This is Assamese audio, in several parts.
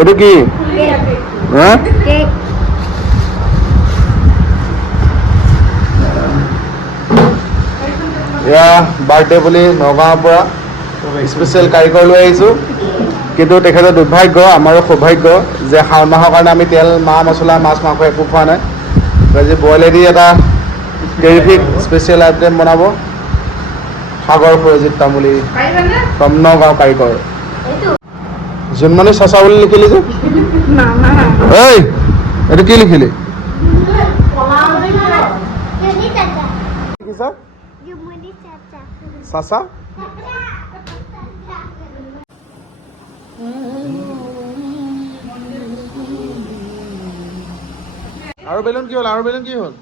এইটো কি হা এয়া বাৰ্থডে বুলি নগাঁৱৰ পৰা স্পেচিয়েল কাৰিকৰ লৈ আহিছোঁ কিন্তু তেখেতৰ দুৰ্ভাগ্য আমাৰো সৌভাগ্য যে শাওণ মাহৰ কাৰণে আমি তেল মাহ মছলা মাছ মাংস একো খোৱা নাই আজি বইলেদি এটা টেৰিফিক স্পেচিয়েল আইটেম বনাব সাগৰ সুৰজিত তামুলী ফ্ৰম নগাঁও কাৰিকৰ জোনমণি চাচা বুলি লিখিলি যে এই এইটো কি লিখিলি চাচা আৰু বেলুন কি হ'ল আৰু বেলুন কি হ'ল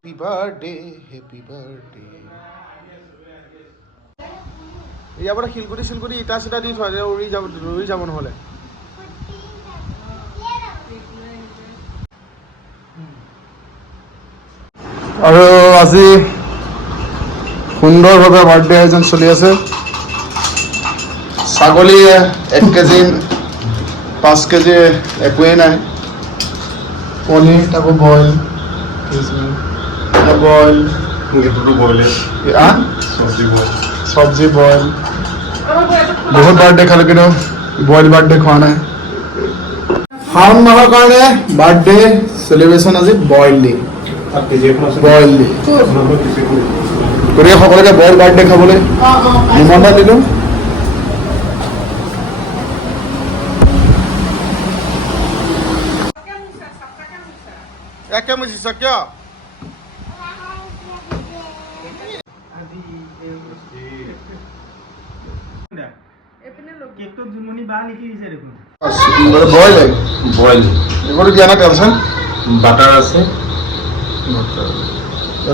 হেপী বাৰ্থডে ইয়াৰ পৰা শিলগুটি চিলগুটি ইটা চিটা দি থোৱা উৰি যাব নহ'লে আৰু আজি সুন্দৰভাৱে বাৰ্থডে আয়োজন চলি আছে ছাগলী 1 কেজি 5 কেজি একোৱেই নাই পনীৰ তাকো বইল চব্জি বইল বহুত বাৰ্থডে খালোঁ কিন্তু বইল বাৰ্থডে খোৱা নাই শাওণ মাহৰ কাৰণে বাৰ্থডে চেলিব্ৰেশ্যন আজি বইল দি গতিকে সকলোকে বইল বাৰ্থডে খাবলৈ নিমন্ত্ৰণ দিলোঁ একে মুচিছ কিয় বইল দিয়া না টেনশ্যন বাটাৰ আছে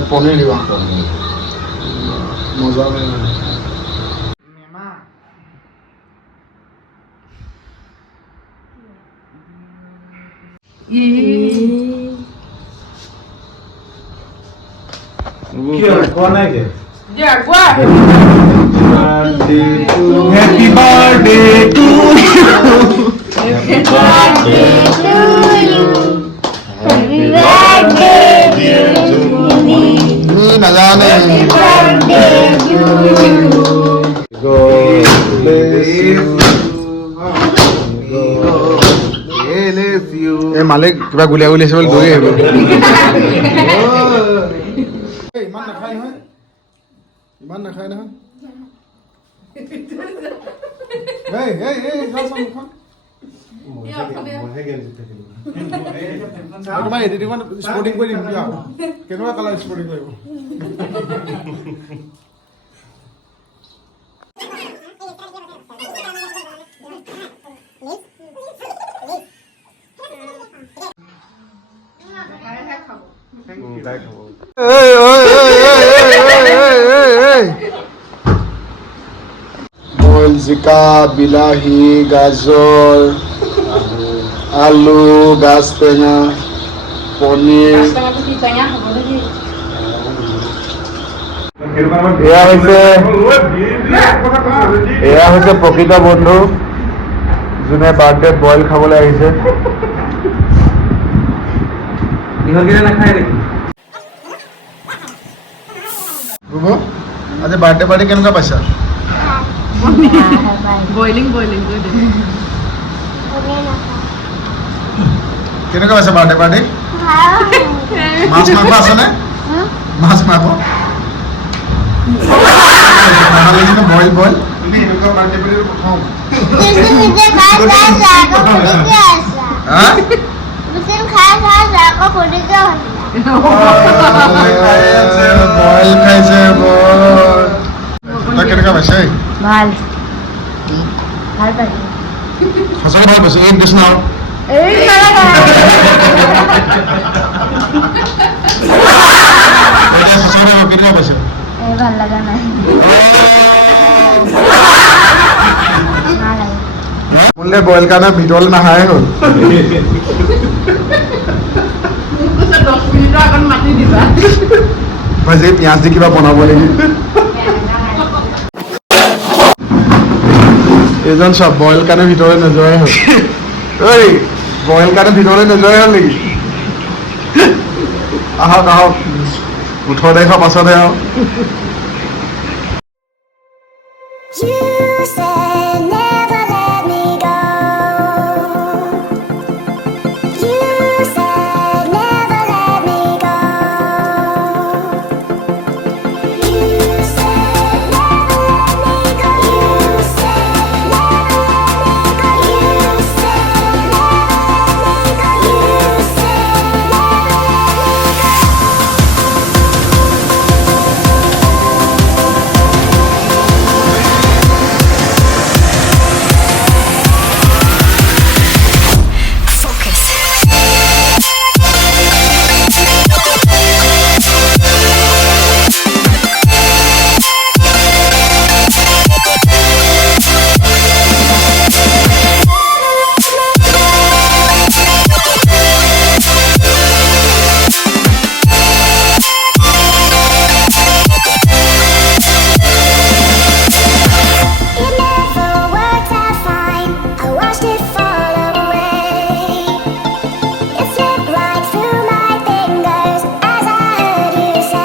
পনীৰ দিবা মজা Happy birthday to you. Happy birthday to you. Happy birthday dear Jumuni. Happy birthday to you. God bless you. এই মালিক কিবা গুলিয়া গুলি আছে বুলি দৌৰি আহিব ইমান নাখায় নহয় তোমাৰ এডিটিঙত স্পৰ্টিং কৰি দিম দিয়া কেনেকুৱা কালাৰ স্পৰ্টিং কৰিব বইল জিকা বিলাহী গাজৰ আলু গাজ টেঙা পনীৰ এয়া হৈছে প্ৰকৃত বন্ধু যোনে বাৰ্থডেত বইল খাবলৈ আহিছে আজি বাৰ্থডে পাৰ্টি কেনেকুৱা পাইছা কেনেকুৱা পাইছা বাৰ্থডে পাৰ্টি মাছ মাংস আছেনে মাছ মাংস বইল বইল তুমি এনেকুৱা বাৰ্থডে পাৰ্টি প্ৰথম বইল খাইছে কেনেকুৱা পাইছে ভাল ভাল পাইছে সঁচাই ভাল পাইছে এই কৃষ্ণ কেনেকুৱা পাইছে ভাল লগা নাই মোলে বইল কাৰণে ভিতৰলৈ নাহাই হ'ল ভাজি পিঁয়াজ দি কিবা বনাব নেকি এইজন চব বইল কাৰণে ভিতৰলৈ নোযোৱাই হ'ল ঐ বইল কাৰণে ভিতৰলৈ নোযোৱাই হ'ল নেকি আহক আহক 18 তাৰিখৰ পাছতহে আৰু You